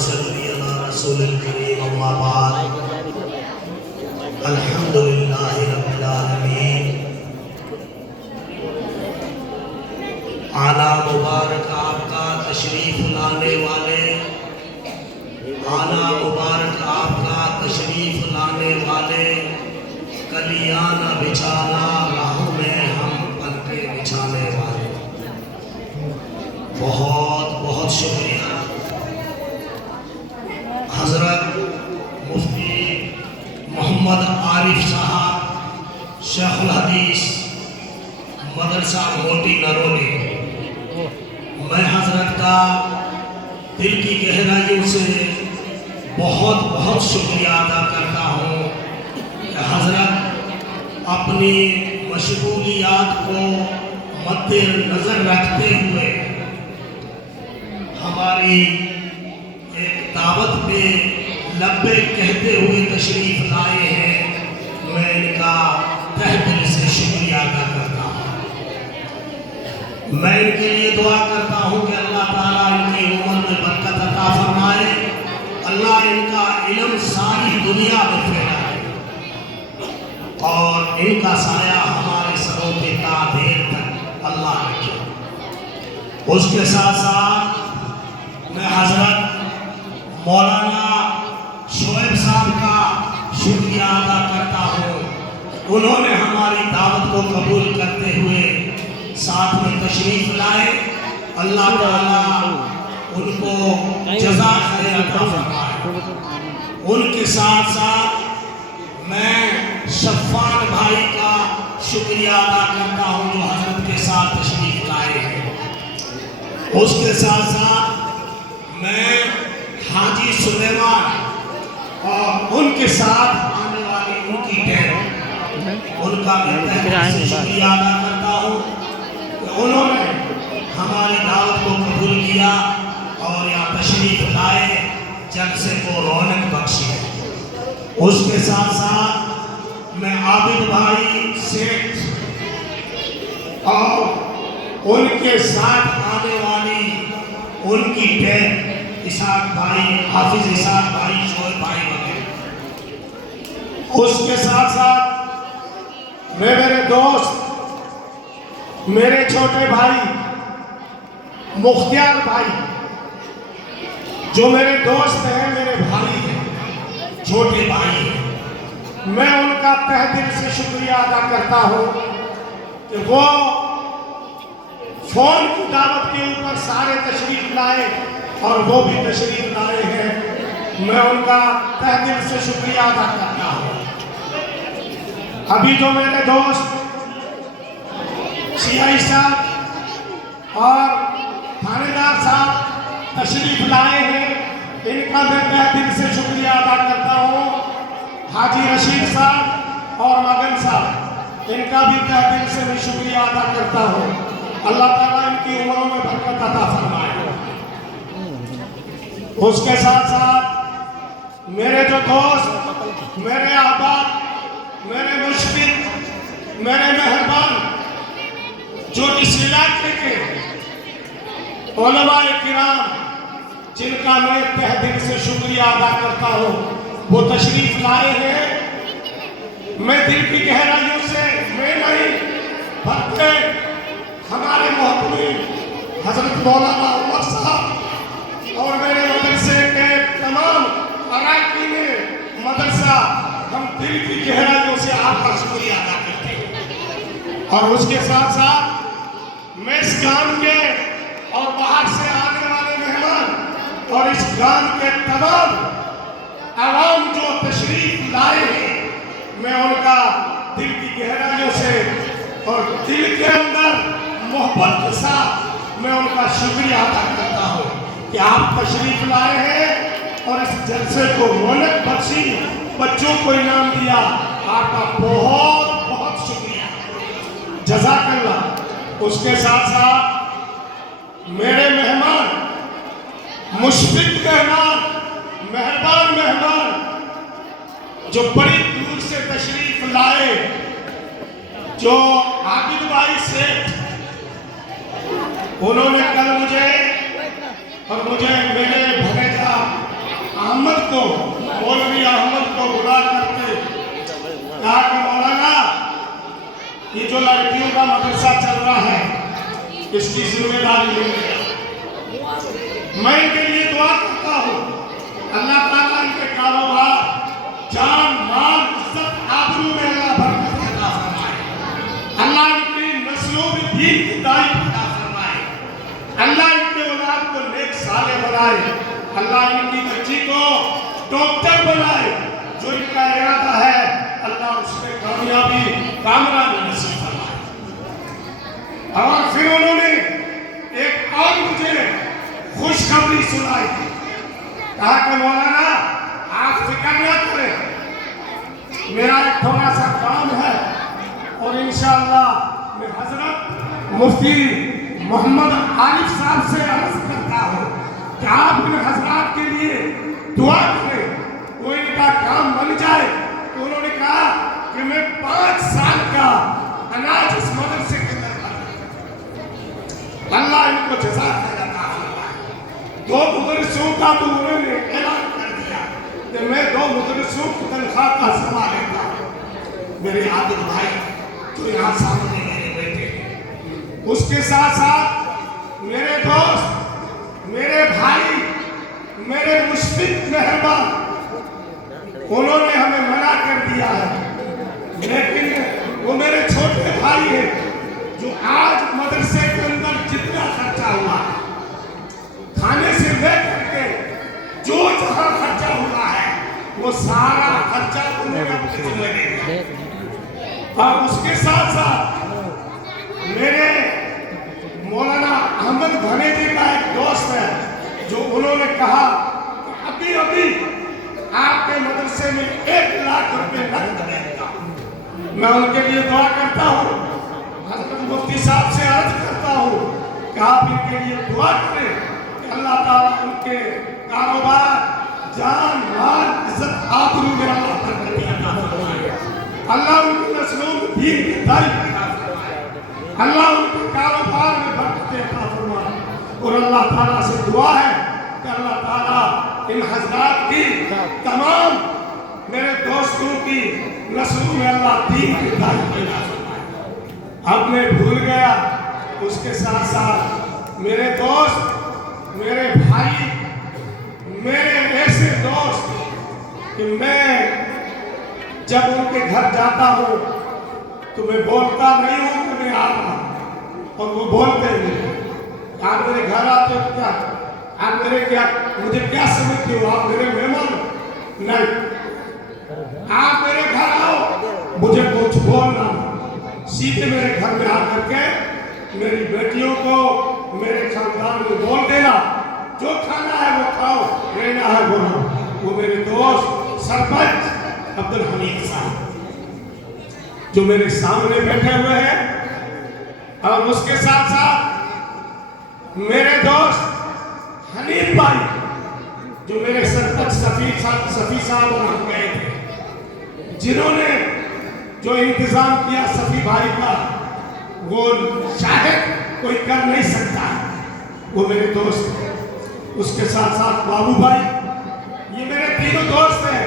صلی علی رسول الکریم اما بعد الحمدللہ رب العالمین۔ آنا مبارک آپ کا تشریف لانے والے، آنا مبارک آپ کا تشریف لانے والے، کلیانہ بچھانا راہوں میں ہم پلکیں بچھانے والے۔ بہت بہت شکریہ حضرت مفتی محمد عارف صاحب شیخ الحدیث مدرسہ موٹی نرونی۔ میں حضرت کا دل کی گہرائیوں سے بہت بہت شکریہ ادا کرتا ہوں کہ حضرت اپنی مشغولیات کو مد نظر رکھتے ہوئے ہماری ایک دعوت پہ لبیک کہتے ہوئے تشریف لائے ہیں۔ میں ان کا تہ دل سے شکریہ ادا کرتا ہوں۔ میں ان کے لیے دعا کرتا ہوں کہ اللہ تعالیٰ ان کی عمر میں برکت عطا فرمائے، اللہ ان کا علم ساری دنیا میں پھیلائے اور ان کا سایہ ہمارے سروں پہ تا دیر تک اللہ رکھے۔ اس کے ساتھ ساتھ میں حضرت مولانا شعیب صاحب کا شکریہ ادا کرتا ہوں۔ انہوں نے ہماری دعوت کو قبول کرتے ہوئے ساتھ میں تشریف لائے۔ اللہ تعالیٰ ان کو جزا خیر عطا فرمائے۔ ان کے ساتھ ساتھ میں شفان بھائی کا شکریہ ادا کرتا ہوں جو حضرت کے ساتھ تشریف لائے ہیں۔ اس کے ساتھ ساتھ میں حاجی سلیمان اور ان کے ساتھ آنے والی ان کی ٹیم ان کا میں تہ دل سے شکریہ ادا کرتا ہوں کہ انہوں نے ہماری دعوت کو قبول کیا اور یہاں تشریف لائے، جلسے کو رونق بخشی۔ اس کے ساتھ ساتھ میں عابد بھائی سیٹھ اور ان کے ساتھ آنے والی ان کی ٹیم اسحاق بھائی، حافظ اسحاق بھائی، شعیب بھائی وغیرہ۔ اس کے ساتھ ساتھ میں میرے دوست، میرے چھوٹے بھائی مختار بھائی جو میرے دوست ہیں، میرے بھائی ہیں، چھوٹے بھائی ہیں، میں ان کا تہ دل سے شکریہ ادا کرتا ہوں کہ وہ فون کی دعوت کے اوپر سارے تشریف لائے اور وہ بھی تشریف لائے ہیں۔ میں ان کا تہ دل سے شکریہ ادا کرتا ہوں۔ ابھی جو میرے دوست سیائی صاحب اور تھانے دار صاحب تشریف لائے ہیں، ان کا میں تہ دل سے شکریہ ادا کرتا ہوں۔ حاجی رشید صاحب اور مگن صاحب، ان کا بھی تہ دل سے میں شکریہ ادا کرتا ہوں۔ اللہ تعالیٰ ان کی عمروں میں برکت عطا فرمائے۔ اس کے ساتھ ساتھ میرے جو دوست، میرے احباب، میرے مشفق، میرے مہربان، جو اس علاقے کے علماء کرام جن کا میں تہ دل سے شکریہ ادا کرتا ہوں، وہ تشریف لائے ہیں۔ میں دل کی گہرائیوں سے میں نہیں بلکہ ہمارے محترم حضرت مولانا عمر صاحب اور میرے مدرسے کے تمام اراکین مدرسہ، ہم دل کی گہرائیوں سے آپ کا شکریہ ادا کرتے ہیں۔ اور اس کے ساتھ ساتھ میں اس گام کے اور باہر سے آنے والے مہمان اور اس گام کے تمام عوام جو تشریف لائے ہیں، میں ان کا دل کی گہرائیوں سے اور دل کے اندر محبت کے ساتھ میں ان کا شکریہ ادا کرتا ہوں کہ آپ تشریف لائے ہیں اور اس جلسے کو رونق بخشی، بچوں کو انعام دیا۔ آپ کا بہت بہت شکریہ، جزاک اللہ۔ اس کے ساتھ ساتھ میرے مہمان، مشفق مہمان، مہربان مہمان جو بڑی دور سے تشریف لائے، جو عابد بھائی سیٹھ، انہوں نے کل مجھے اور مجھے میرے بھتیجا مدرسہ چل رہا ہے، اس کی ذمہ داری لے لیا۔ میں ان کے لیے دعا کرتا ہوں، اللہ تعالیٰ ان کے کاروبار، جان، مال، عزت، آبرو میں اللہ برکت عطا فرمائے۔ اللہ ان کی نسلوں میں دین کی داعی عطا فرمائے۔ اللہ ان کے اولاد کو نیک صالح بنائے۔ اللہ ان کی بچی کو ڈاکٹر بنائے۔ جو ان کا ارادہ ہے اللہ اس میں کامیابی کامرانی نصیب فرمائے۔ اور پھر انہوں نے ایک اور مجھے خوشخبری سنائی، کہا کہ مولانا آپ فکر نہ کریں، میرا ایک تھوڑا سا کام ہے اور انشاءاللہ میں حضرت مفتی محمد عارف صاحب سے عرض کرتا ہوں کہ آپ ان حضرات کے لیے دعا کریں، وہ ان کا کام بن جائے۔ تو انہوں نے کہا کہ میں 5 سال کا اناج اس مدرسے کے اندر اللہ ان کو جزاک عطا فرمائے۔ 2 مدرسوں کا تو انہوں نے اعلان کر دیا کہ میں 2 مدرسوں کی تنخواہ کا سوال لیتا ہوں۔ میرے عابد بھائی جو یہاں سامنے میرے بیٹے ہیں، اس کے ساتھ ساتھ میرے دوست، میرے بھائی، میرے مشفق مہربان، انہوں نے ہمیں منع کر دیا ہے، لیکن وہ میرے چھوٹے بھائی ہیں جو آج مدرسے کے اندر جتنا خرچہ ہوا کھانے سے لے کر کے جو جہاں خرچہ ہوا ہے وہ سارا خرچہ انہوں نے اپنے ذمہ لے لیا۔ اور اس کے ساتھ ساتھ میرے مولانا احمد گھنیجی کا ایک دوست ہے جو انہوں نے کہا کہ ابھی آپ کے مدرسے میں 1 لاکھ روپے نقد دے گا۔ میں ان کے لیے دعا کرتا ہوں، حضرت مفتی صاحب سے عرض کرتا ہوں کہ آپ ان کے لیے دعا کریں کہ اللہ تعالیٰ ان کے کاروبار، جان، مال، عزت، آبرو میں اللہ برکت عطا فرمائے۔ اللہ ان کی نسلوں میں دین کی داعی عطا فرمائے۔ اللہ ان کے کاروبار میں برکت عطا فرمائے۔ اور اللہ تعالیٰ سے دعا ہے کہ اللہ تعالیٰ ان حضرات کی تمام میرے دوستوں کی نسلوں میں اللہ دین کی داعی عطا فرمائے۔ اب میں بھول گیا، اس کے ساتھ ساتھ میرے دوست، میرے بھائی، میرے ایسے دوست کہ میں جب ان کے گھر جاتا ہوں تو میں بولتا نہیں ہوں کہ میں آ رہا ہوں، اور وہ بولتے ہیں آپ میرے گھر آتے ہو کیا، آپ مجھے کیا سمجھتے ہو، آپ میرے مہمان ہو؟ نہیں، آپ میرے گھر آؤ، مجھے کچھ بولنا، سیدھے میرے گھر میں آ کر کے میری بیٹیوں کو، میرے خاندان کو بول دینا، جو کھانا ہے وہ کھاؤ، رہنا ہے وہ رہو۔ وہ میرے دوست سرپنچ عبدالحمید صاحب جو میرے سامنے بیٹھے ہوئے ہیں، اور اس کے ساتھ ساتھ میرے دوست حنیف بھائی جو میرے سرپنچ صفی صاحب وہاں گئے تھے، جنہوں نے جو انتظام کیا صفی بھائی کا وہ شاید کوئی کر نہیں سکتا، وہ میرے دوست ہیں۔ اس کے ساتھ ساتھ بابو بھائی، یہ میرے 3 دوست ہیں۔